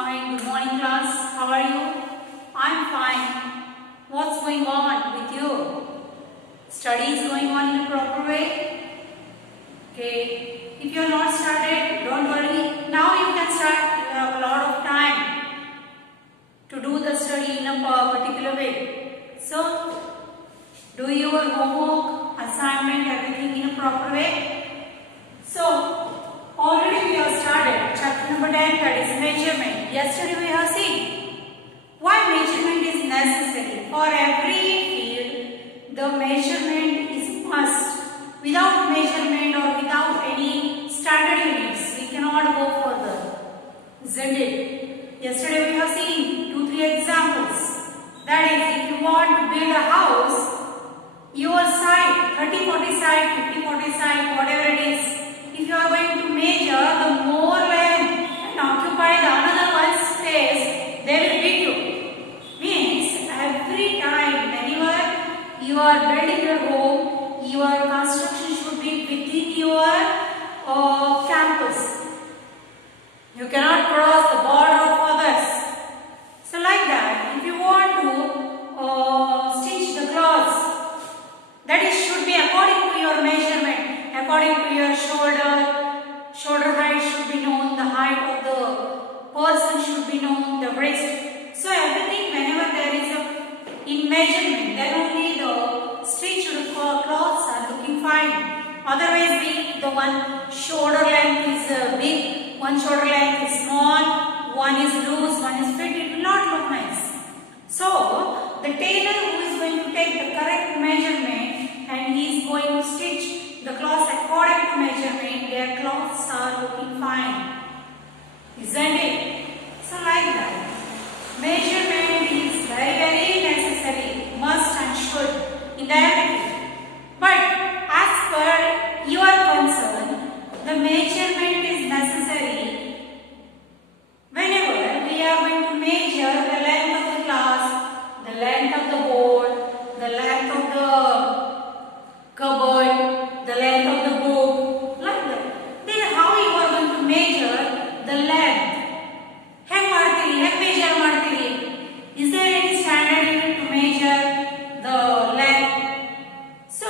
Fine. Good morning, class. How are you? I'm fine. What's going on with you? Study is going on in a proper way? Okay. If you are not started, don't worry. Now you can start. You have a lot of time to do the study in a particular way. So, do your homework, assignment, everything in a proper way. So, already we have started chapter number 10, that is measurement. Yesterday we have seen why measurement is necessary. For every field, the measurement is must. Without measurement or without any standard units, we cannot go further. Isn't it? Yesterday we have seen 2-3 examples. That is, if you want to build a house, your side, 30-40 side, 50-40 side, whatever it is, if you are going to measure the more land and occupy the another one's space, they will beat you. Means every time whenever you are building your home, your construction should be within your campus. You cannot cross the border of others. So like that, if you want to stitch the clothes, that is should be according to your measurement, according to your shoulder height should be known, the height of the person should be known, the wrist. So everything, whenever there is in measurement, then only the stitched cloths are looking fine. Otherwise, the one shoulder length is big, one shoulder length is small, one is loose, one is fit, it will not look nice. So, the tailor who is going to take the correct measurement and he is going to stitch the cloths according to measurement, their cloths are looking fine. Isn't it? So, like that. Measurement is very necessary, must and should in the everything. But as per your concern, the measurement is necessary whenever we are going to measure the length of the class, the length of the board, the length of the cupboard, the length of the book, like that. Then how you are going to measure the length? Is there any standard unit to measure the length? So,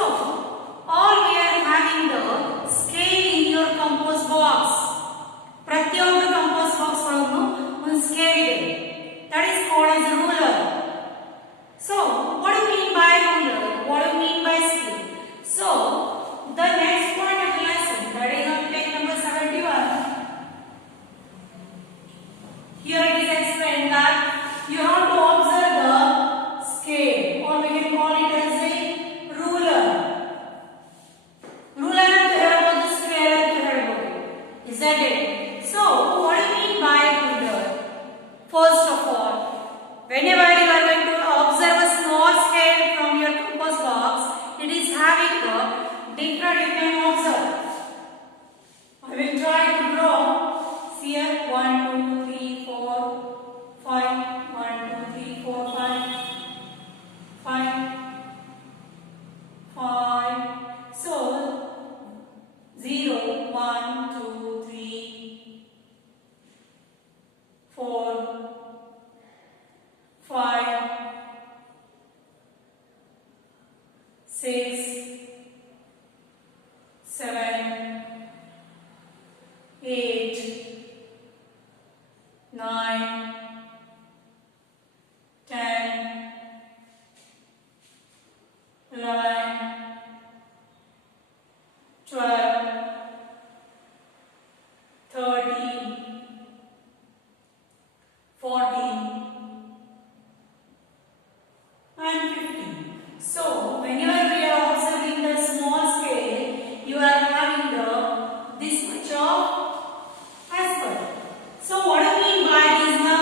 all we are having the scale in your compost box. Pratyondu compost box one scale ಇದೆ. That is called as a ruler. So, what do you mean by ruler? What do you mean by scale? So, the next point of the lesson, that is on page number 71. Here it is explained that you have to observe the scale, or we can call it as a ruler. Ruler ಅಂತ ಹೇಳಬಹುದು, scale ಅಂತ ಹೇಳಬಹುದು. Isn't it? So, what do you mean by ruler? First of all, whenever you are going to observe a small scale from your compost box, it is having the different you can observe. I will try to draw. See here, 1, 2, 3, 4, 5. 1, 2, 3, 4, 5. So 0, 1, 2, 3, 4, 5, 6, 7, 8, 9, 10, 11, 12, 13, 14, and 15. So, whenever we are observing the small scale, you are having this much of aspect. So, what do you mean by these numbers?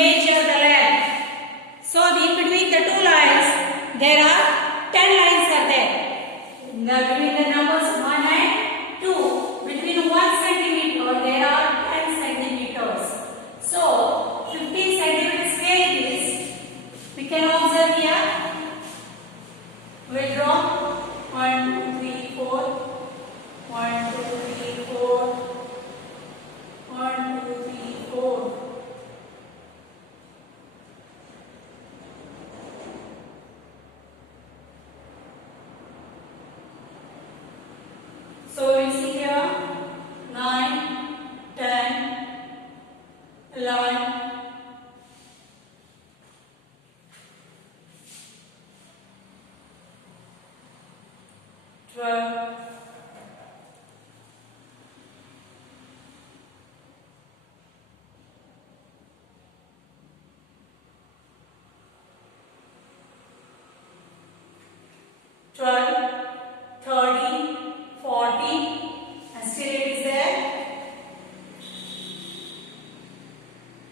measure the length. So in between the two lines there are 10 lines are there. Between the numbers 1 and 2, between 1 centimeter there are 10 centimeters. So 15 centimeter scale is, we can observe here. We will draw 1, 2, 3, 4. 1, 2, 3, 4. 1, 2, 3, 4. So you see here 9, 10, 11, 12, 12, 13, 14, and still it is there.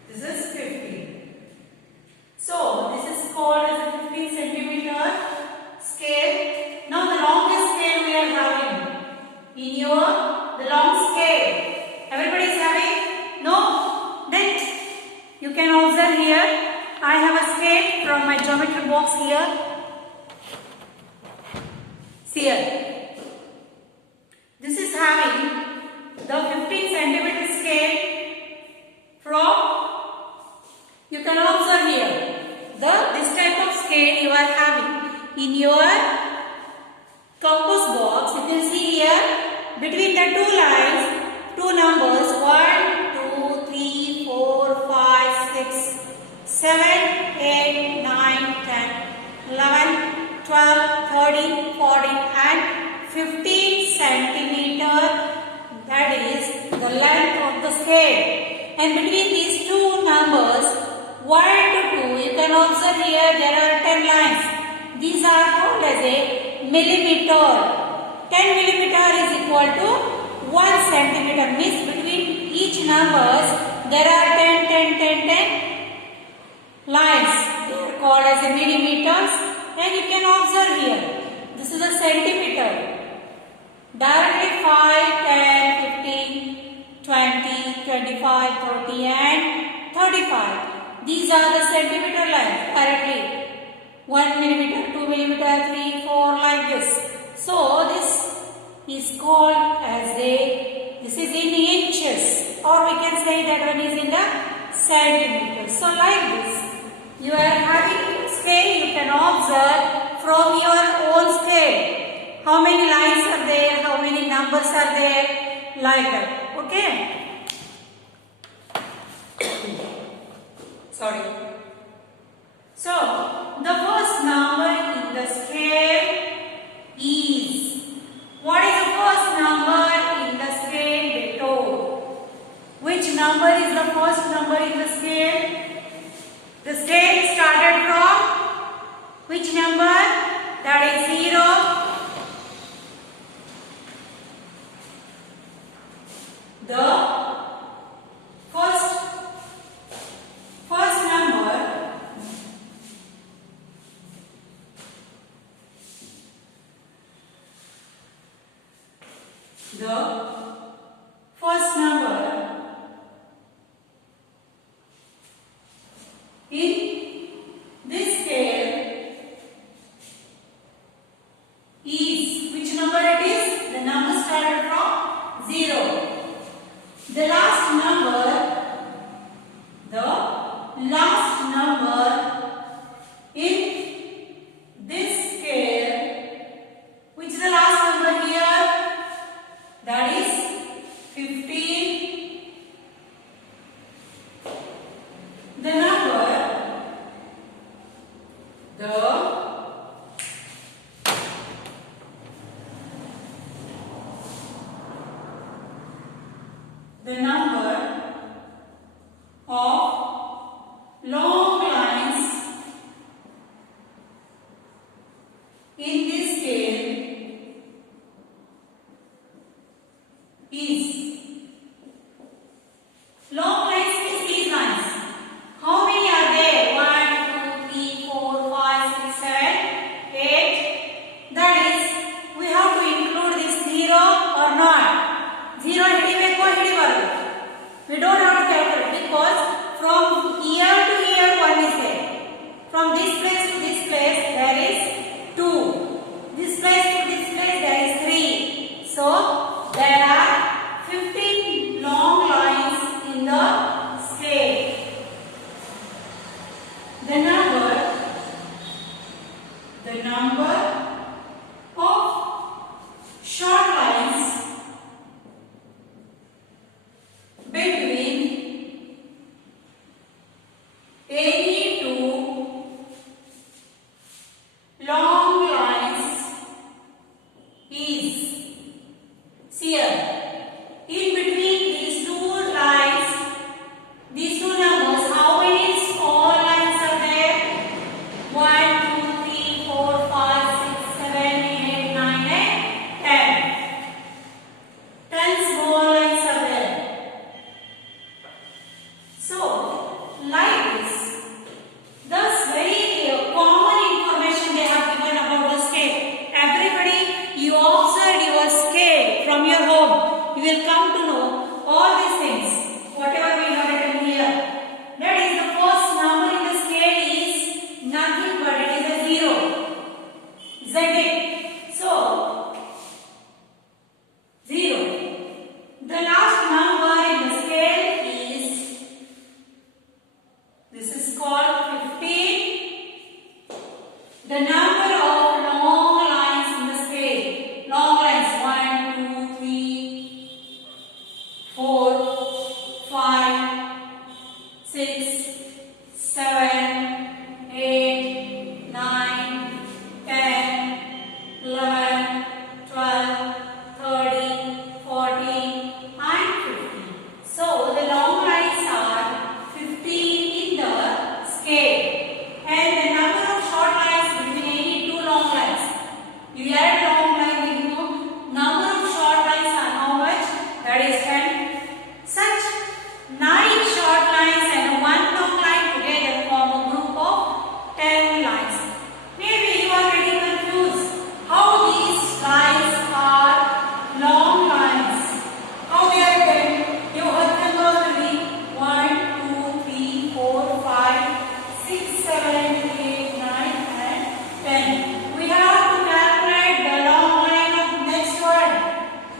This is 15. So this is called as a 15 centimeter scale. Now the longest scale we are having in the long scale. Everybody is having? No? Then you can observe here. I have a scale from my geometry box here. See here. This is having the 15 centimeter scale from, you can observe here, this type of scale you are having in your compass box. You can see here between the two lines, two numbers 1, 2, 3, 4, 5, 6, 7, 8, 9, 10, 11, 12, 13, 14 and 15 centimeter, that is the length of the scale. And between these two numbers 1 to 2, you can observe here there are 10 lines. These are called as a millimeter. 10 millimeter is equal to 1 centimeter. Means between each numbers there are 10 lines. They are called as a millimeters. And you can observe here, this is a centimeter. Directly 5, 10, 15, 20, 25, 30 and 35. These are the centimeter lines directly. 1 millimeter, 2 millimeter, 3, 4 like this. So this is called as this is in inches, or we can say that one is in the centimeters. So like this, you are having scale, you can observe from your own scale. How many lines are there, how many numbers are there, like that. Okay? Sorry. So, the first number in the scale is, what is the first number in the scale they told? Which number is the first number in the scale? The scale started from which number? That is 0. The first number in this scale is, which number it is? The number started from 0. The last number in this scale, which is the last number here? That is 15. The number of long lines So, like this. Thus, very common information they have given about the scale. Everybody, you observed your scale from your home. You will come to know all these things. Whatever we have written here. That is, the first number in the scale is nothing but it is a 0. Isn't it? So, 0. The last number in the scale is, this is called 15. The number of long lines in the scale. Long lines 1, 2, 3, 4, 5, 6, 7, 8, 9, 10, 11, 12, 13, 14 and 15. So the long lines are 15 in the scale. And the number of short lines between any two long lines. You add long line, you know, number of short lines are how much? That is 10. Such 9 short lines and 1 long line together form a group of 10 lines. Maybe you are getting confused how these lines are long lines. How they are written? You have them already. 1, 2, 3, 4, 5, 6, 7, 8, 9 and 10. We have to calculate the long line of next one.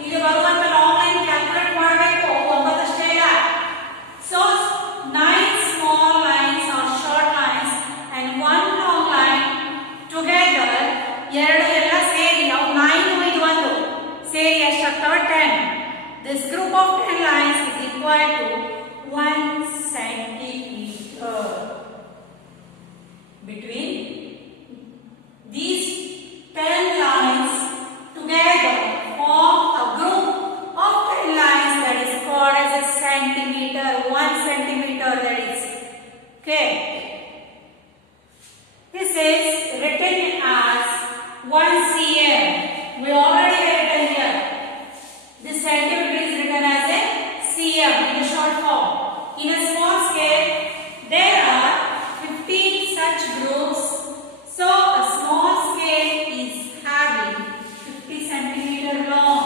ಈಗ ಬರುವಂತ long line calculate ಮಾಡಬೇಕು ಒಂಬತ್ತಷ್ಟೇ ಇಲ್ಲ. So 9 small lines or short lines and 1 long line together ಎರಡು ಎಲ್ಲ ಸೇರಿ ನಾವು 9 ಇದು ಒಂದು ಸೇರಿ ಎಷ್ಟಾಗ್ತವೆ 10. This group of 10 lines is equal to 1 centimeter. Between these 10 lines together form a group of 10 lines that is called as a centimeter. 1 centimeter, that is. Okay. This is written as 1 cm. We already have written here. This centimeter is written as a cm in the short form. In a small scale, there are 15 such groups. So a small scale is having 50 centimeter long.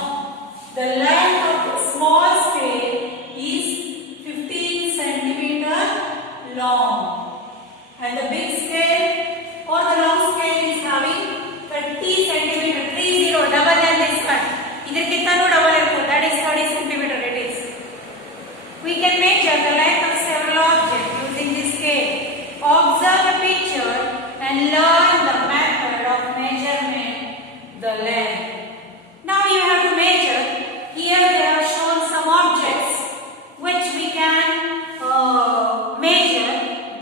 The length of the small scale is 15 centimeter long. And the big scale or the long scale is having 30 centimeter. 30 double than this one. ಇದಕ್ಕಿಂತನೂ double ಇರ್ತದೆ. That is 30 centimeter it is. We can measure the length of several objects using this scale. Observe the picture and learn the method of measurement the length. Now you have to measure. Here they have shown some objects which we can measure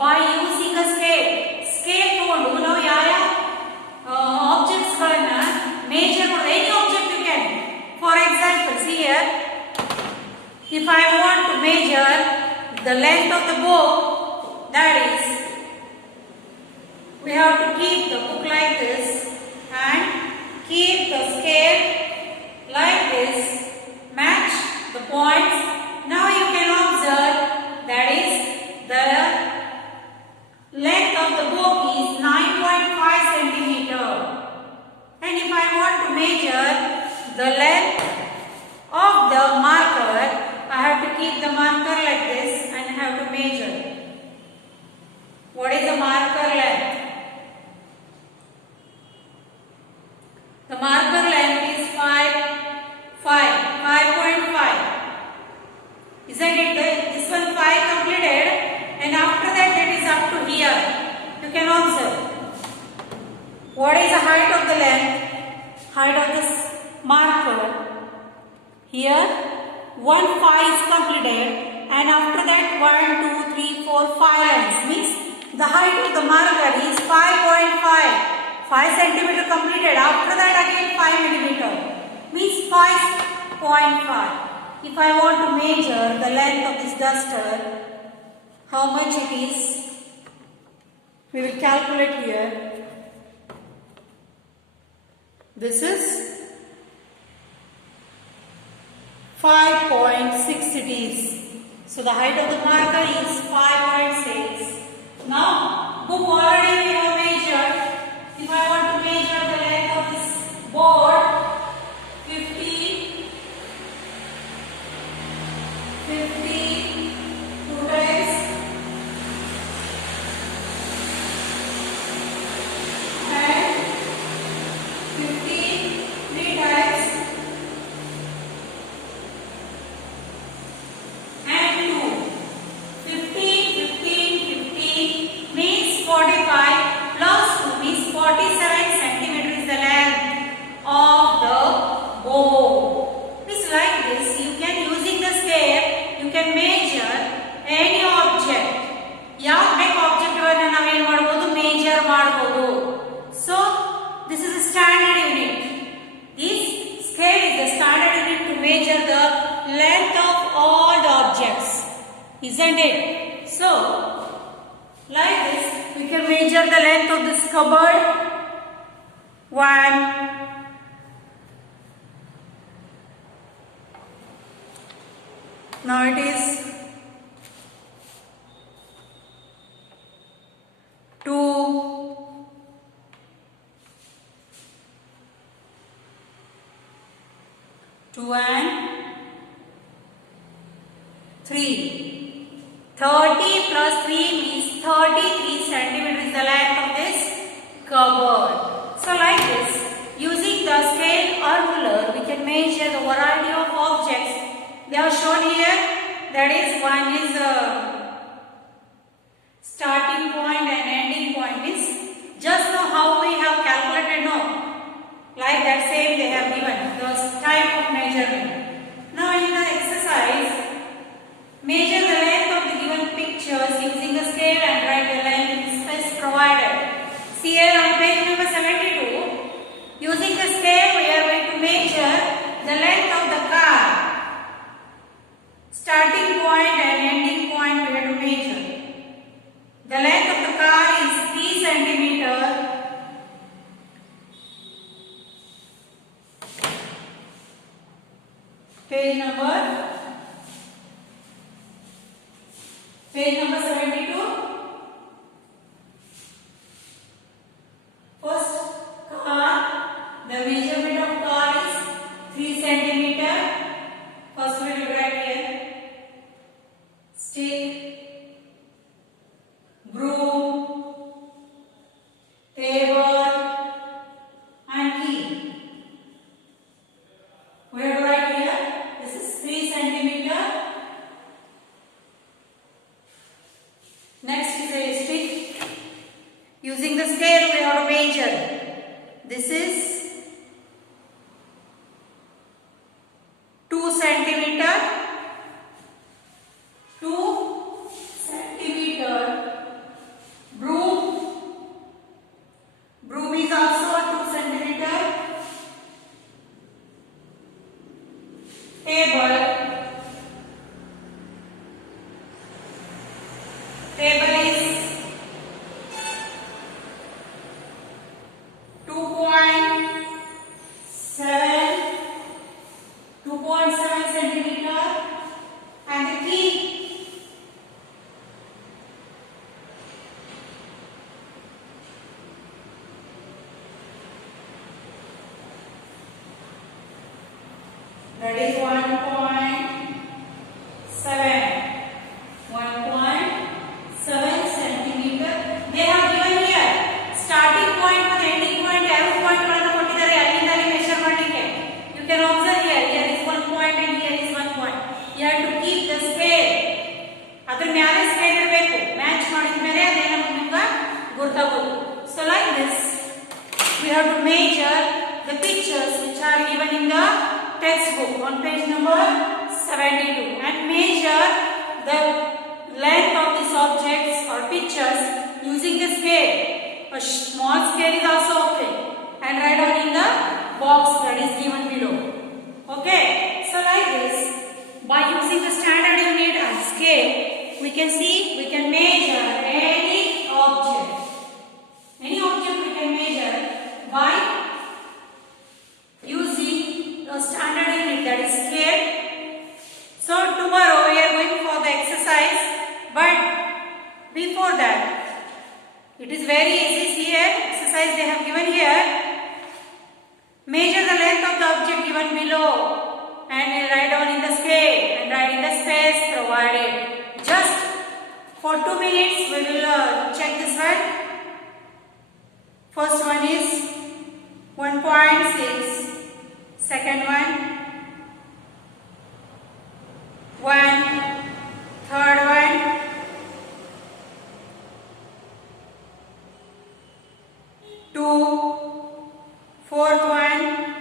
by using a scale. Scale ತಗೊಂಡು ನಾವು ಯಾವ objects ಗಳನ್ನ measure ಮಾಡೋದು. Any object you can. For example, see here. If I want to measure the length of the book, that is, we have to keep the book like this and keep the scale like this, match the points. Now you can observe that is the length of the book is 9.5 centimeter. And if I want to measure the length of the marker, I have to keep the marker like this and have to measure. What is the marker length? The marker length is 5.5. Isn't it? This one 5 completed, and after that it is up to here. You can observe. What is the height of the length? Height of this marker. Here 1 5 is completed, and after that 1 2 3 4 5 lines means the height of the marker is 5.5. 5 centimeter completed. After that again 5 millimeter means 5.5. If I want to measure the length of this duster, how much it is, we will calculate here. This is 5.6 it is. So the height of the marker is 5.6. Now book already we have measured. If I want to measure the length of this board, 50, 2 times, and 50, 3 times, and 2. 15, 15, 15 means 45 plus 2 means 47 centimeter is the length of the board. It's like this. You can, using the scale, you can measure any object. ಯಾವ ಬೇಕು object ಅನ್ನು ನಾವು ಏನು ಮಾಡಬಹುದು, major ಮಾಡಬಹುದು. So this is a standard unit. This scale is the standard unit to measure the length of all the objects, isn't it? So like this we can measure the length of this cupboard. 1, now it is 2, 2 and 3. 30 plus 3 means 33 centimeters is the length of this cupboard. So like this, using the scale or ruler, we can measure the variety of objects. They are shown here. That is, one is starting point and ending point. Means just know how we have calculated now. Like that same they have given the type of measurement. Now in the exercise, measure the length of the given pictures using the scale and write the length in space provided. See here on page number 72, using the scale we are going to measure the length of the car. Starting point and ending point we have to measure. The length of the car is 3 centimeter. Page number 72. First, car. The measurement of car is 3 centimeter. First we will write here. Stick, broom, table, and key. We have to write here. This is 3 centimeter. Next is a stick. Using the scale we have to measure. This is 2 centimeter. 2 centimeter. Broom. Broom is also 2 centimeter. Table. Table is 2.7 centimeter, and the key that is 1.7 centimeter. They have given here starting point and ending point, arrow point ಗಳನ್ನು ಕೊಟ್ಟಿದ್ದಾರೆ, ಅಲ್ಲಿಂದ ಅಲ್ಲಿ measure ಮಾಡಲಿಕ್ಕೆ. You can observe here. Here is 1 point and here is 1 point. You have to keep the scale. ಅದರ ಮೇಲೆ scale ಇರಬೇಕು. Match ಮಾಡಿದ ಮೇಲೆ ಅದೇನು ನಿಮಗೆ ಗೊತ್ತಾಗೋದು. So like this, we have to measure the pictures which are given in the textbook on page number 72 and measure the length of these objects or pictures using the scale. A small scale is also okay, and write down in the box that is given below. Okay, so like this, by using the standard unit and scale, we can see, we can measure any object. Any object we can measure by standard unit, that is scale. So tomorrow we are going for the exercise It is very easy. See here, exercise they have given here. Measure the length of the object given below and write down in the scale and write in the space provided. Just for 2 minutes we will check this one. First one is 1.6. Second one 1. Third one 2. Fourth one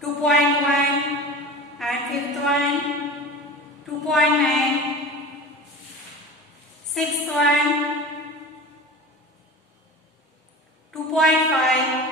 2.1 and fifth one 2.9. Sixth one 2.5